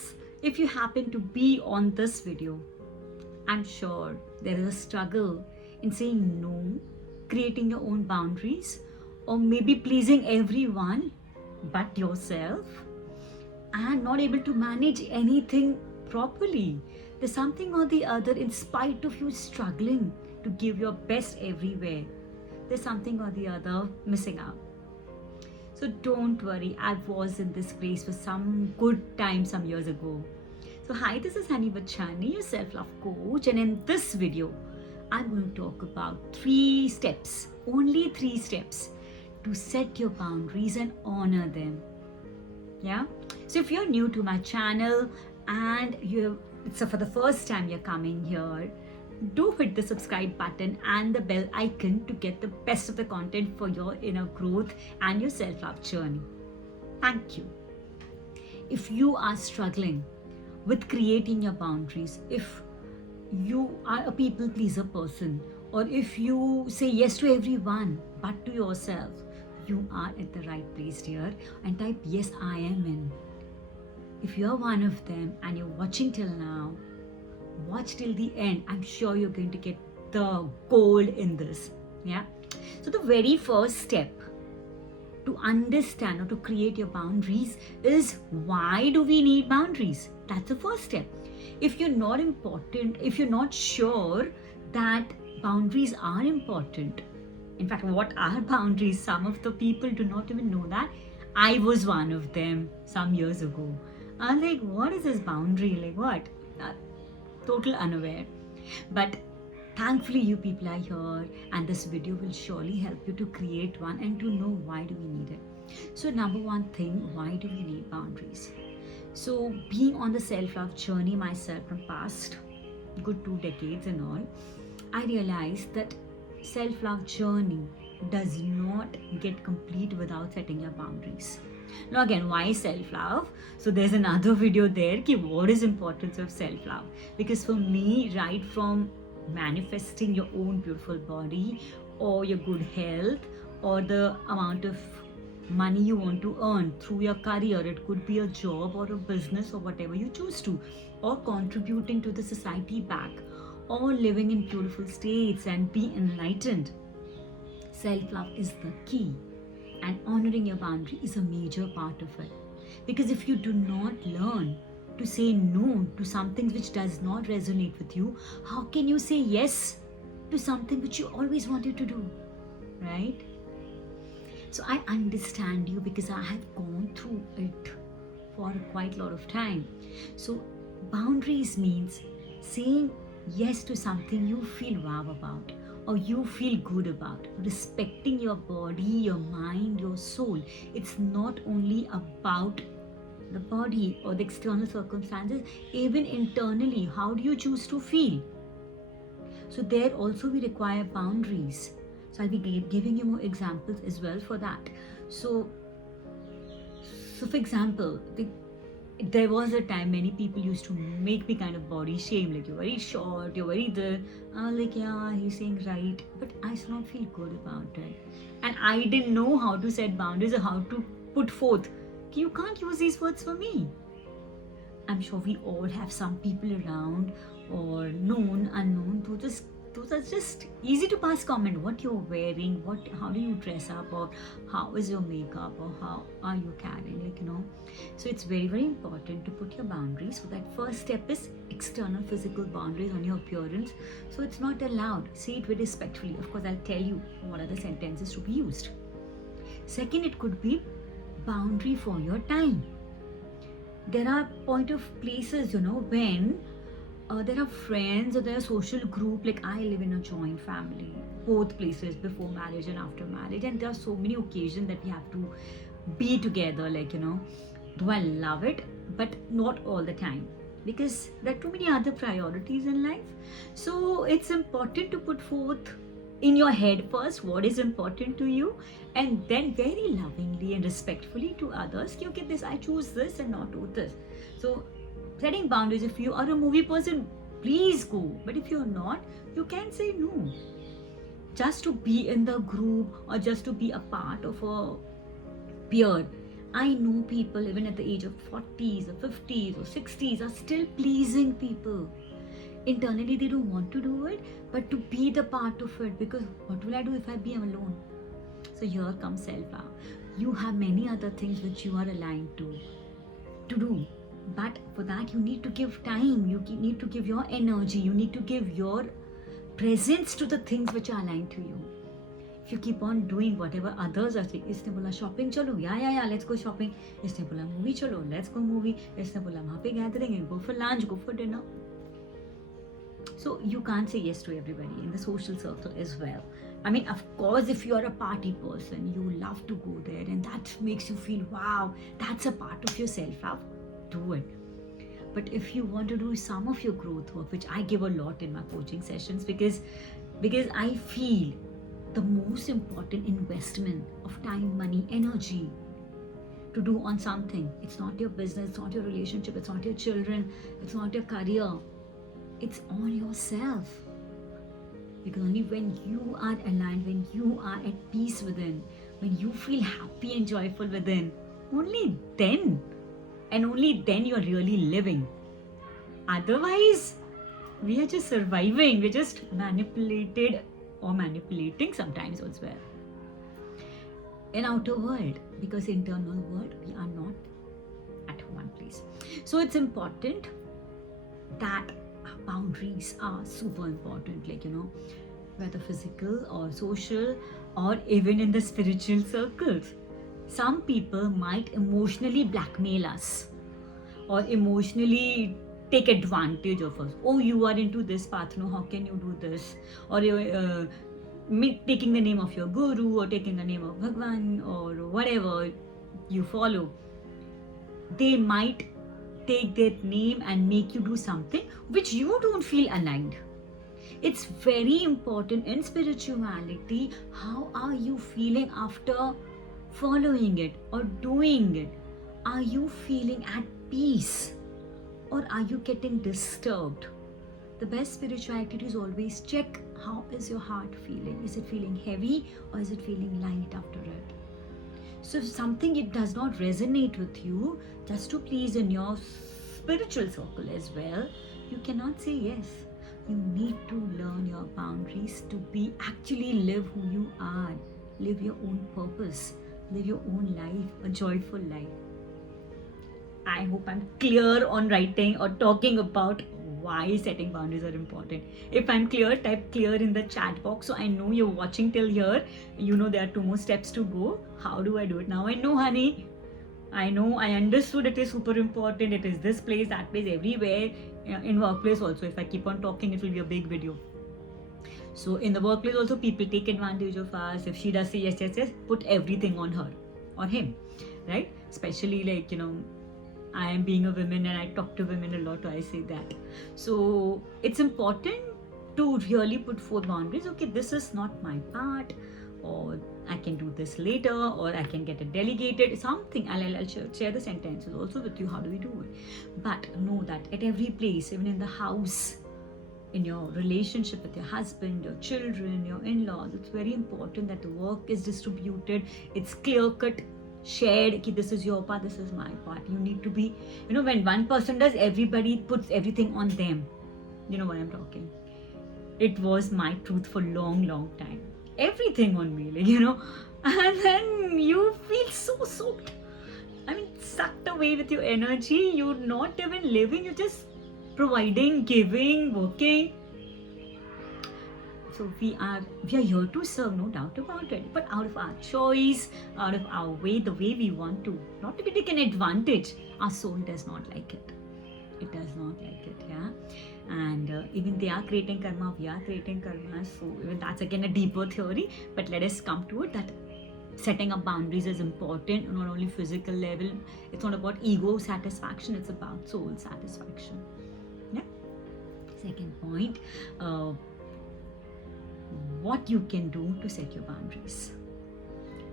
Plus, if you happen to be on this video, I'm sure there is a struggle in saying no, creating your own boundaries, or maybe pleasing everyone but yourself, and not able to manage anything properly. There's something or the other, in spite of you struggling to give your best everywhere, there's something or the other missing out. So don't worry, I was in this place for some good time some years ago. So hi, this is Vachhani, your self-love coach, and in this video, I'm going to talk about 3 steps, only 3 steps to set your boundaries and honor them. Yeah. So if you're new to my channel and so for the first time you're coming here, do hit the subscribe button and the bell icon to get the best of the content for your inner growth and your self-love journey. Thank you. If you are struggling with creating your boundaries, if you are a people pleaser person, or if you say yes to everyone but to yourself, you are at the right place, dear, and type yes, I am in. If you're one of them and you're watching till now, watch till the end. I'm sure you're going to get the gold in this. Yeah. So the very first step to understand or to create your boundaries is, why do we need boundaries? That's the first step. If you're not sure that boundaries are important, in fact, what are boundaries? Some of the people do not even know that. I was one of them some years ago. I'm like, what is this boundary? Like what? Total unaware. But thankfully you people are here, and this video will surely help you to create one and to know why do we need it. So number one thing, why do we need boundaries? So being on the self-love journey myself from past good 2 decades and all, I realized that self-love journey does not get complete without setting your boundaries. Now again, why self-love? So there's another video there, what is importance of self-love? Because for me, right from manifesting your own beautiful body, or your good health, or the amount of money you want to earn through your career, it could be a job or a business or whatever you choose to, or contributing to the society back, or living in beautiful states and be enlightened. Self-love is the key, and honoring your boundary is a major part of it. Because if you do not learn to say no to something which does not resonate with you, how can you say yes to something which you always wanted to do, right? So I understand you, because I have gone through it for quite a lot of time. So boundaries means saying yes to something you feel wow about, or you feel good about, respecting your body, your mind, your soul. It's not only about the body or the external circumstances, even internally, how do you choose to feel? So there also we require boundaries. So I'll be giving you more examples as well for that. So for example, there was a time many people used to make me kind of body shame, like, you're very short, you're very the, like, yeah, he's saying right, but I still not feel good about it. And I didn't know how to set boundaries or how to put forth, you can't use these words for me. I'm sure we all have some people around, or known, unknown, those are just easy to pass comment. What you're wearing, how do you dress up, or how is your makeup, or how are you carrying, like, So it's very, very important to put your boundaries. So that first step is external physical boundaries on your appearance. So it's not allowed. Say it very respectfully. Of course, I'll tell you what are the sentences to be used. Second, it could be boundary for your time. There are point of places, when there are friends or there are social group, like I live in a joint family, both places, before marriage and after marriage, and there are so many occasions that we have to be together, like, do I love it, but not all the time, because there are too many other priorities in life. So it's important to put forth in your head first what is important to you, and then very lovingly and respectfully to others, okay, this I choose this and not do this. So setting boundaries, if you are a movie person, please go, but if you're not, you can say no. Just to be in the group, or just to be a part of a peer, I know people even at the age of 40s or 50s or 60s are still pleasing people. Internally they don't want to do it, but to be the part of it, because what will I do if I be alone? So here comes self-love. You have many other things which you are aligned to do, but for that you need to give time, you need to give your energy, you need to give your presence to the things which are aligned to you. If you keep on doing whatever others are saying, इसने बोला shopping चलो, yeah, let's go shopping. इसने बोला movie चलो, let's go movie. इसने बोला वहाँ पे gathering है, go for lunch, go for dinner. So you can't say yes to everybody in the social circle as well. I mean, of course, if you are a party person, you love to go there and that makes you feel, wow, that's a part of your self-love, do it. But if you want to do some of your growth work, which I give a lot in my coaching sessions, because I feel the most important investment of time, money, energy to do on something. It's not your business, it's not your relationship, it's not your children, it's not your career. It's on yourself. Because only when you are aligned, when you are at peace within, when you feel happy and joyful within, only then, and only then you're really living. Otherwise, we are just surviving, we're just manipulated or manipulating sometimes as well. In outer world, because internal world, we are not at one place. So it's important that boundaries are super important, like, whether physical or social or even in the spiritual circles. Some people might emotionally blackmail us or emotionally take advantage of us. Oh, you are into this path, no, how can you do this? Or taking the name of your guru or taking the name of Bhagwan or whatever you follow. They might take that name and make you do something which you don't feel aligned. It's very important in spirituality, how are you feeling after following it or doing it? Are you feeling at peace or are you getting disturbed? The best spirituality is always check, how is your heart feeling? Is it feeling heavy or is it feeling light after it? So if something it does not resonate with you, just to please in your spiritual circle as well, you cannot say yes. You need to learn your boundaries to be actually live who you are, live your own purpose, live your own life, a joyful life. I hope I'm clear on writing or talking about why setting boundaries are important. If I'm clear, type clear in the chat box so I know you're watching till here. There are 2 more steps to go. How do I do it? Now I know, honey. I know, I understood it is super important. It is this place, that place, everywhere. In workplace also, if I keep on talking, it will be a big video. So in the workplace also, people take advantage of us. If she does say yes, put everything on her or him, right? Especially like, I am being a woman and I talk to women a lot, so I say that. So it's important to really put forth boundaries. Okay, this is not my part, or I can do this later, or I can get it delegated, something. I'll share the sentences also with you, how do we do it. But know that at every place, even in the house, in your relationship with your husband, your children, your in-laws, it's very important that the work is distributed, it's clear-cut, shared, ki this is your part, this is my part. You need to be, when one person does, everybody puts everything on them. You know what I'm talking. It was my truth for long time. Everything on me, and then you feel so soaked. Sucked away with your energy. You're not even living, you're just providing, giving, working. So we are here to serve, no doubt about it. But out of our choice, out of our way, the way we want to, not to be taken advantage, our soul does not like it. It does not like it, yeah. And even they are creating karma, we are creating karma. So even that's again a deeper theory. But let us come to it that setting up boundaries is important, not only physical level. It's not about ego satisfaction, it's about soul satisfaction. Yeah. Second point, what you can do to set your boundaries.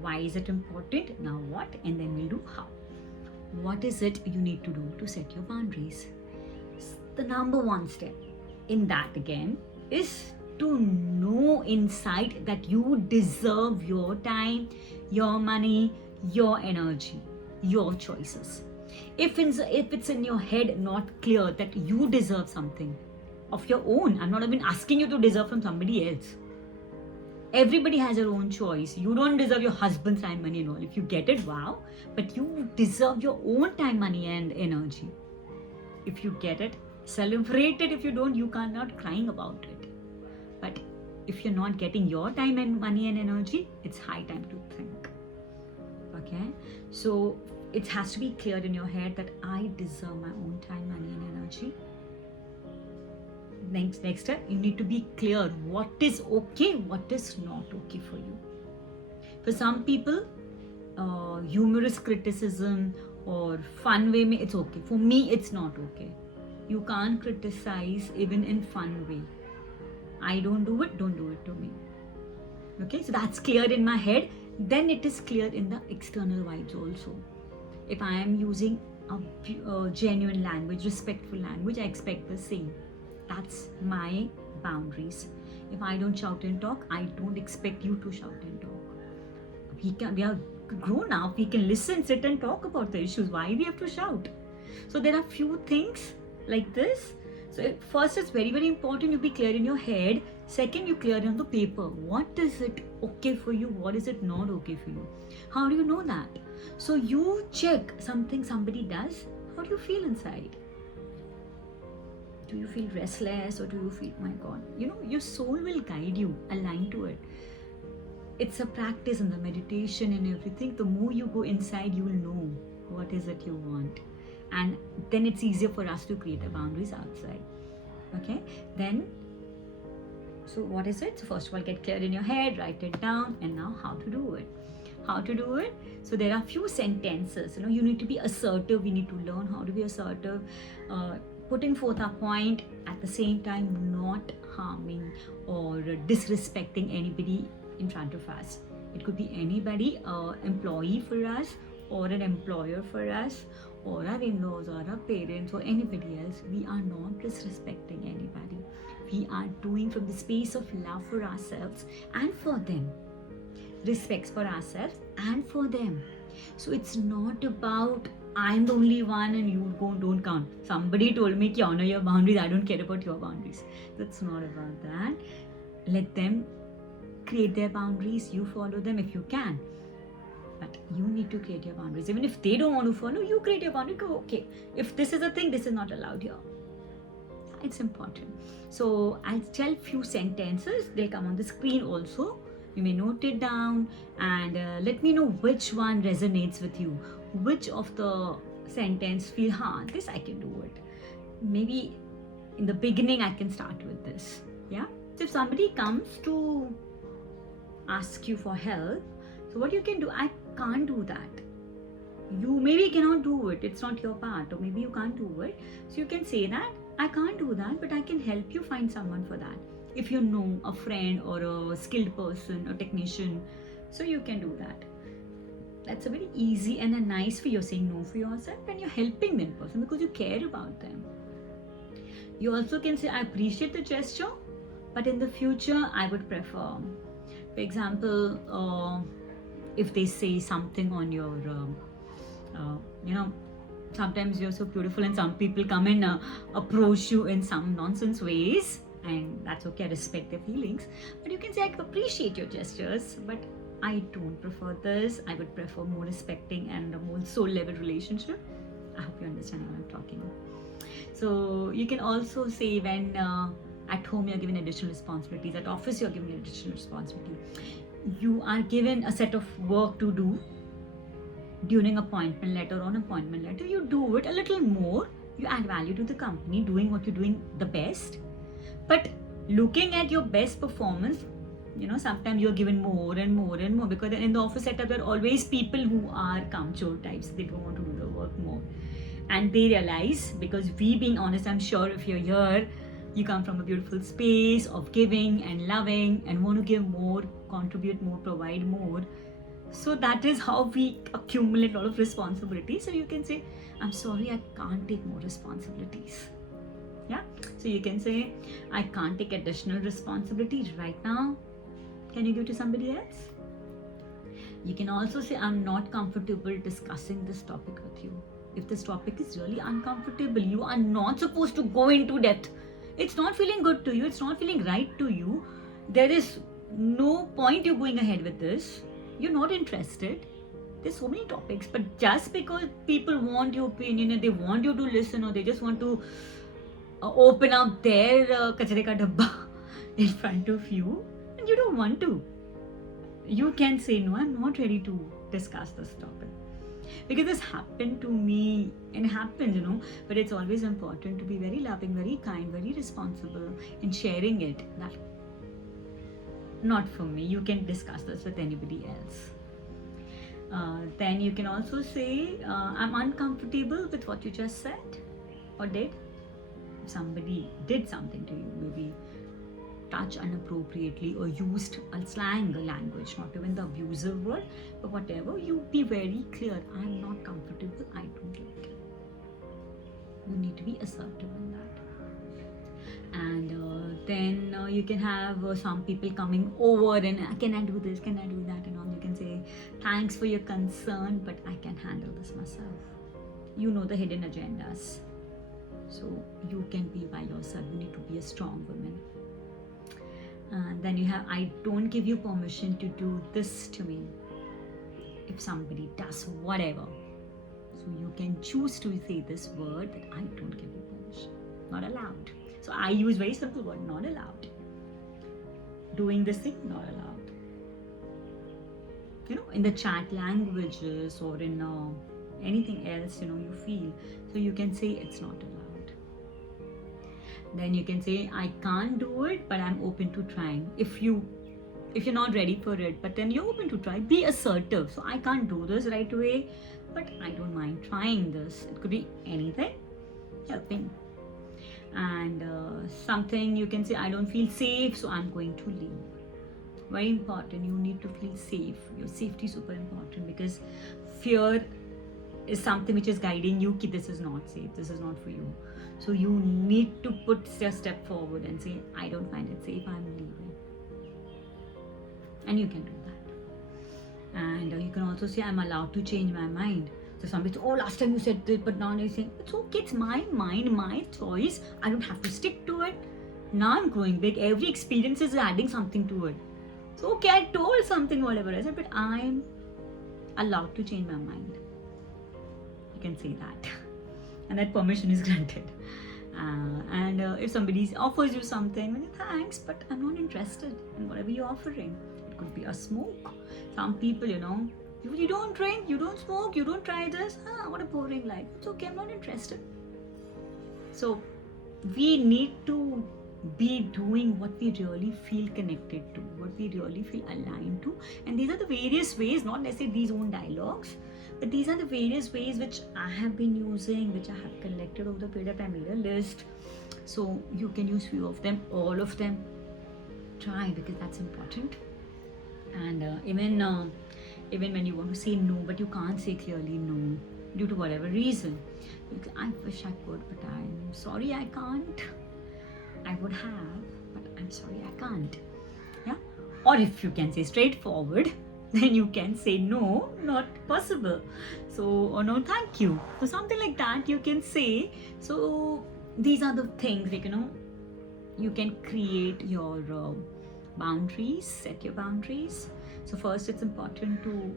Why is it important? Now what? And then we'll do how. What is it you need to do to set your boundaries? The number 1 step in that again is to know inside that you deserve your time, your money, your energy. your choices. If it's in your head not clear that you deserve something of your own, I'm not even asking you to deserve from somebody else. Everybody has their own choice. You don't deserve your husband's time, money and all. If you get it, wow. But you deserve your own time, money and energy. If you get it, celebrate it. If you don't, you can't not crying about it. But if you're not getting your time and money and energy, it's high time to think. Okay? So it has to be clear in your head that I deserve my own time, money and energy. Next step, you need to be clear what is okay, what is not okay for you. For some people, humorous criticism or fun way, it's okay. For me, it's not okay. You can't criticize even in fun way. I don't do it, don't do it to me. Okay, so that's clear in my head. Then it is clear in the external vibes also. If I am using a genuine language, respectful language, I expect the same. That's my boundaries. If I don't shout and talk, I don't expect you to shout and talk. We are grown up, we can listen, sit and talk about the issues. Why we have to shout? So there are few things like this. So first, it's very, very important you be clear in your head. Second, you clear on the paper. What is it okay for you? What is it not okay for you? How do you know that? So you check something somebody does. How do you feel inside? Do you feel restless or do you feel, my God, your soul will guide you, align to it. It's a practice in the meditation and everything. The more you go inside, you will know what is it you want. And then it's easier for us to create the boundaries outside. Okay? Then, so what is it? So first of all, get clear in your head, write it down, and now how to do it. How to do it? So there are few sentences. You need to be assertive. We need to learn how to be assertive. Putting forth our point, at the same time not harming or disrespecting anybody in front of us. It could be anybody, employee for us or an employer for us or our in-laws or our parents or anybody else. We are not disrespecting anybody. We are doing from the space of love for ourselves and for them. Respect for ourselves and for them. So it's not about I'm the only one and you don't count. Somebody told me to honor your boundaries. I don't care about your boundaries. That's not about that. Let them create their boundaries. You follow them if you can. But you need to create your boundaries. Even if they don't want to follow, you create your boundary. Go, okay, if this is a thing, this is not allowed here. It's important. So I'll tell few sentences. They'll come on the screen also. You may note it down and let me know which one resonates with you. Which of the sentence feel, this I can do it. Maybe in the beginning I can start with this. Yeah. So if somebody comes to ask you for help, so what you can do, I can't do that. You maybe cannot do it. It's not your part, or maybe you can't do it. So you can say that I can't do that, but I can help you find someone for that. If you know a friend or a skilled person or technician, so you can do that. That's a very easy and a nice way. You're saying no for yourself and you're helping that person because you care about them. You also can say, I appreciate the gesture, but in the future, I would prefer. For example, if they say something on your, sometimes you're so beautiful and some people come and approach you in some nonsense ways, and that's okay, I respect their feelings. But you can say, I appreciate your gestures, but I don't prefer this. I would prefer more respecting and a more soul level relationship. I hope you understand what I'm talking. So you can also say when at home you're given additional responsibilities, at office you're given additional responsibility. You are given a set of work to do during appointment letter or on appointment letter. You do it a little more. You add value to the company, doing what you're doing the best. But looking at your best performance, sometimes you're given more and more and more, because in the office setup there are always people who are kamchor types. They don't want to do the work more, and they realize, because we being honest, I'm sure if you're here, you come from a beautiful space of giving and loving and want to give more, contribute more, provide more. So that is how we accumulate a lot of responsibilities. So you can say, I'm sorry, I can't take more responsibilities. Yeah. So you can say, I can't take additional responsibilities right now. Can you give to somebody else? You can also say, I'm not comfortable discussing this topic with you. If this topic is really uncomfortable, you are not supposed to go into depth. It's not feeling good to you, it's not feeling right to you. There is no point you going ahead with this. You're not interested. There's so many topics, but just because people want your opinion and they want you to listen, or they just want to open up their kachre ka dabba in front of you, and you don't want to, you can say, no, I'm not ready to discuss this topic. Because this happened to me, and it happens, but it's always important to be very loving, very kind, very responsible in sharing it. That not for me, you can discuss this with anybody else. Then you can also say, I'm uncomfortable with what you just said or did. If somebody did something to you, maybe touch inappropriately or used a slang language, not even the abusive word, but whatever, you be very clear, I'm not comfortable, I don't like it. You need to be assertive in that. And then you can have some people coming over and, can I do this, can I do that, and all. You can say, thanks for your concern, but I can handle this myself. You know the hidden agendas, so you can be by yourself. You need to be a strong woman. And then you have, I don't give you permission to do this to me. If somebody does whatever, so you can choose to say this word, that I don't give you permission, not allowed. So I use very simple word, not allowed. Doing this thing, not allowed. In the chat languages or in anything else, you feel. So you can say it's not allowed. Then you can say, I can't do it, but I'm open to trying. If you're not ready for it, but then you're open to try, be assertive. So I can't do this right away, but I don't mind trying this. It could be anything, helping. And something you can say, I don't feel safe, so I'm going to leave. Very important, you need to feel safe. Your safety is super important, because fear is something which is guiding you, ki this is not safe, this is not for you. So you need to put a step forward and say, I don't find it safe, I'm leaving. And you can do that. And you can also say, I'm allowed to change my mind. So somebody says, oh, last time you said this, but now you're saying, it's okay, it's my mind, my choice. I don't have to stick to it. Now I'm growing big. Every experience is adding something to it. So okay, I told something, whatever I said, but I'm allowed to change my mind. You can say that. And that permission is granted. And if somebody offers you something, thanks, but I'm not interested in whatever you're offering. It could be a smoke. Some people, you don't drink, you don't smoke, you don't try this. What a boring life. It's okay, I'm not interested. So we need to be doing what we really feel connected to, what we really feel aligned to. And these are the various ways, not necessarily these own dialogues, but these are the various ways which I have been using, which I have collected over the period of time, made a list. So you can use few of them, all of them. Try, because that's important. And even when you want to say no, but you can't say clearly no due to whatever reason. I wish I could, but I'm sorry I can't. I would have, but I'm sorry I can't. Yeah. Or if you can say straightforward, then you can say no, not possible. So, or no, thank you. So something like that you can say. So these are the things, you can create your boundaries, set your boundaries. So first, it's important to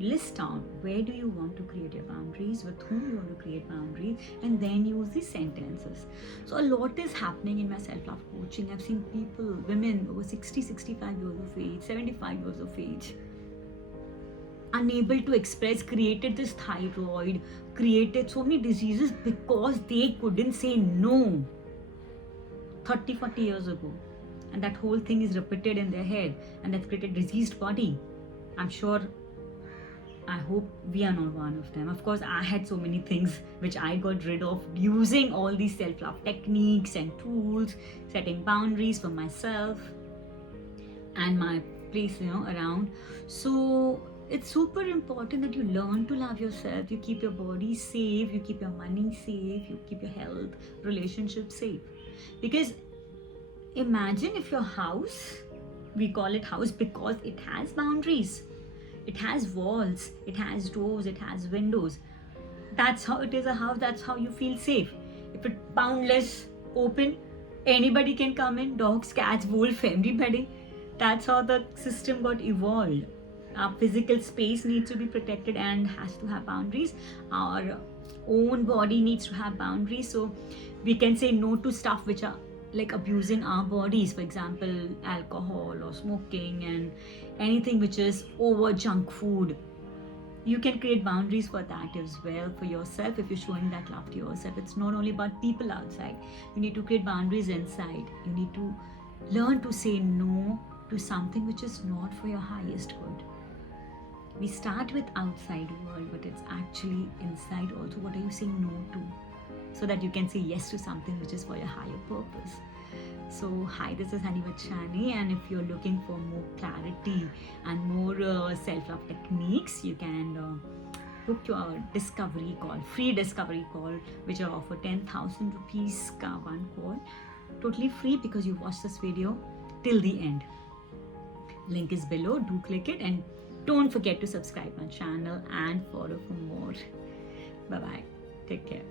list down where do you want to create your boundaries, with whom you want to create boundaries, and then use these sentences. So a lot is happening in my self-love coaching. I've seen people, women over 60, 65 years of age, 75 years of age, unable to express, created this thyroid, created so many diseases because they couldn't say no 30, 40 years ago. And that whole thing is repeated in their head, and that's created diseased body. I hope we are not one of them. Of course, I had so many things which I got rid of using all these self-love techniques and tools, setting boundaries for myself and my place, around. So it's super important that you learn to love yourself. You keep your body safe, you keep your money safe, you keep your health, relationships safe. Because imagine if your house, we call it house because it has boundaries. It has walls, it has doors, it has windows. That's how it is a house, that's how you feel safe. If it's boundless, open, anybody can come in, dogs, cats, wolf, everybody. That's how the system got evolved. Our physical space needs to be protected and has to have boundaries. Our own body needs to have boundaries, so we can say no to stuff which are like abusing our bodies, for example alcohol or smoking and anything which is over junk food. You can create boundaries for that as well, for yourself. If you're showing that love to yourself, it's not only about people outside. You need to create boundaries inside. You need to learn to say no to something which is not for your highest good. We start with outside world, but it's actually inside also. What are you saying no to, so that you can say yes to something which is for your higher purpose? So hi, this is Vachhani, and if you're looking for more clarity and more self-love techniques, you can book your discovery call, free discovery call, which are offer 10,000 rupees ka one call, totally free, because you watched this video till the end. Link is below, do click it, and don't forget to subscribe my channel and follow for more. Bye bye, take care.